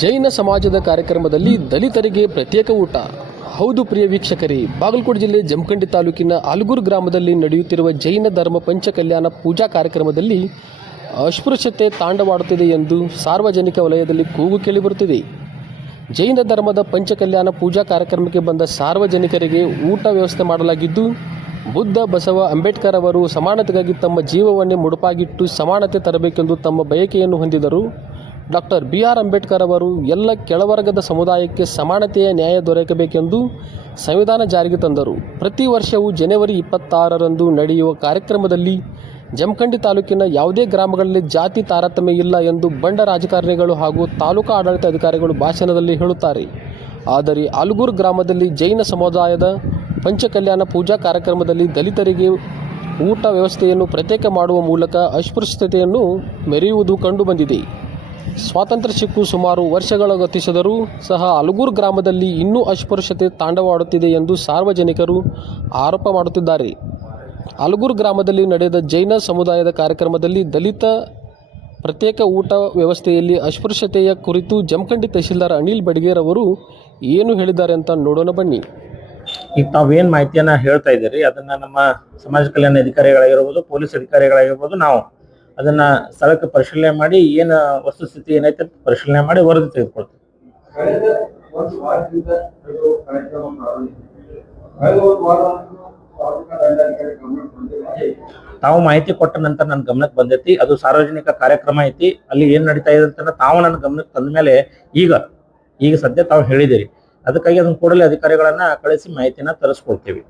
ಜೈನ ಸಮಾಜದ ಕಾರ್ಯಕ್ರಮದಲ್ಲಿ ದಲಿತರಿಗೆ ಪ್ರತ್ಯೇಕ ಊಟ. ಹೌದು ಪ್ರಿಯ ವೀಕ್ಷಕರೇ, ಬಾಗಲಕೋಟೆ ಜಿಲ್ಲೆ ಜಮಖಂಡಿ ತಾಲೂಕಿನ ಆಲಗೂರು ಗ್ರಾಮದಲ್ಲಿ ನಡೆಯುತ್ತಿರುವ ಜೈನ ಧರ್ಮ ಪಂಚಕಲ್ಯಾಣ ಪೂಜಾ ಕಾರ್ಯಕ್ರಮದಲ್ಲಿ ಅಸ್ಪೃಶ್ಯತೆ ತಾಂಡವಾಡುತ್ತಿದೆ ಎಂದು ಸಾರ್ವಜನಿಕ ವಲಯದಲ್ಲಿ ಕೂಗು ಕೇಳಿಬರುತ್ತಿದೆ. ಜೈನ ಧರ್ಮದ ಪಂಚಕಲ್ಯಾಣ ಪೂಜಾ ಕಾರ್ಯಕ್ರಮಕ್ಕೆ ಬಂದ ಸಾರ್ವಜನಿಕರಿಗೆ ಊಟ ವ್ಯವಸ್ಥೆ ಮಾಡಲಾಗಿದ್ದು, ಬುದ್ಧ, ಬಸವ, ಅಂಬೇಡ್ಕರ್ ಅವರು ಸಮಾನತೆಗಾಗಿ ತಮ್ಮ ಜೀವವನ್ನೇ ಮುಡುಪಾಗಿಟ್ಟು ಸಮಾನತೆ ತರಬೇಕೆಂದು ತಮ್ಮ ಬಯಕೆಯನ್ನು ಹೊಂದಿದರು. Doctor B R. ಅಂಬೇಡ್ಕರ್ ಅವರು ಎಲ್ಲ ಕೆಳವರ್ಗದ ಸಮುದಾಯಕ್ಕೆ ಸಮಾನತೆಯ ನ್ಯಾಯ ದೊರಕಬೇಕೆಂದು ಸಂವಿಧಾನ ಜಾರಿಗೆ ತಂದರು. ಪ್ರತಿ ವರ್ಷವೂ ಜನವರಿ 26ರಂದು ನಡೆಯುವ ಕಾರ್ಯಕ್ರಮದಲ್ಲಿ ಜಮಖಂಡಿ ತಾಲೂಕಿನ ಯಾವುದೇ ಗ್ರಾಮಗಳಲ್ಲಿ ಜಾತಿ ತಾರತಮ್ಯ ಇಲ್ಲ ಎಂದು ಬಂಡ ರಾಜಕಾರಣಿಗಳು ಹಾಗೂ ತಾಲೂಕಾ ಆಡಳಿತ ಅಧಿಕಾರಿಗಳು ಭಾಷಣದಲ್ಲಿ ಹೇಳುತ್ತಾರೆ. ಆದರೆ ಆಲಗೂರು ಗ್ರಾಮದಲ್ಲಿ ಜೈನ ಸಮುದಾಯದ ಪಂಚಕಲ್ಯಾಣ ಪೂಜಾ ಕಾರ್ಯಕ್ರಮದಲ್ಲಿ ದಲಿತರಿಗೆ ಊಟ ವ್ಯವಸ್ಥೆಯನ್ನು ಪ್ರತ್ಯೇಕ ಮಾಡುವ ಮೂಲಕ ಅಸ್ಪೃಶ್ಯತೆಯನ್ನು ಮೆರೆಯುವುದು ಕಂಡುಬಂದಿದೆ. ಸ್ವಾತಂತ್ರ್ಯ ಸಿಕ್ಕು ಸುಮಾರು ವರ್ಷಗಳ ಗತಿಸಿದರೂ ಸಹ ಆಲಗೂರು ಗ್ರಾಮದಲ್ಲಿ ಇನ್ನೂ ಅಸ್ಪೃಶ್ಯತೆ ತಾಂಡವಾಡುತ್ತಿದೆ ಎಂದು ಸಾರ್ವಜನಿಕರು ಆರೋಪ ಮಾಡುತ್ತಿದ್ದಾರೆ. ಆಲಗೂರು ಗ್ರಾಮದಲ್ಲಿ ನಡೆದ ಜೈನ ಸಮುದಾಯದ ಕಾರ್ಯಕ್ರಮದಲ್ಲಿ ದಲಿತ ಪ್ರತ್ಯೇಕ ಊಟ ವ್ಯವಸ್ಥೆಯಲ್ಲಿ ಅಸ್ಪೃಶ್ಯತೆಯ ಕುರಿತು ಜಮಖಂಡಿ ತಹಶೀಲ್ದಾರ್ ಅನಿಲ್ ಬಡಿಗೇರ್ ಅವರು ಏನು ಹೇಳಿದ್ದಾರೆ ಅಂತ ನೋಡೋಣ ಬನ್ನಿ. ಈಗ ತಾವೇನು ಮಾಹಿತಿಯನ್ನ ಹೇಳ್ತಾ ಇದ್ದೀರಿ ಅದನ್ನ ನಮ್ಮ ಸಮಾಜ ಕಲ್ಯಾಣ ಅಧಿಕಾರಿಗಳಾಗಿರ್ಬೋದು, ಪೊಲೀಸ್ ಅಧಿಕಾರಿಗಳಾಗಿರ್ಬೋದು, ನಾವು ಅದನ್ನ ಸ್ಥಳಕ್ಕೆ ಪರಿಶೀಲನೆ ಮಾಡಿ ಏನು ವಸ್ತುಸ್ಥಿತಿ ಏನೈತೆ ಪರಿಶೀಲನೆ ಮಾಡಿ ವರದಿ ತೆಗೆದುಕೊಳ್ತೀವಿ. ತಾವು ಮಾಹಿತಿ ಕೊಟ್ಟ ನಂತರ ನನ್ನ ಗಮನಕ್ಕೆ ಬಂದೈತಿ. ಅದು ಸಾರ್ವಜನಿಕ ಕಾರ್ಯಕ್ರಮ ಐತಿ, ಅಲ್ಲಿ ಏನ್ ನಡೀತಾ ಇದೆ ಅಂತ ತಾವು ನನ್ನ ಗಮನಕ್ಕೆ ತಂದ ಮೇಲೆ ಈಗ ಸದ್ಯ ತಾವು ಹೇಳಿದಿರಿ, ಅದಕ್ಕಾಗಿ ಅದನ್ನ ಕೂಡಲೇ ಅಧಿಕಾರಿಗಳನ್ನ ಕಳಿಸಿ ಮಾಹಿತಿನ ತರಿಸ್ಕೊಳ್ತೀವಿ.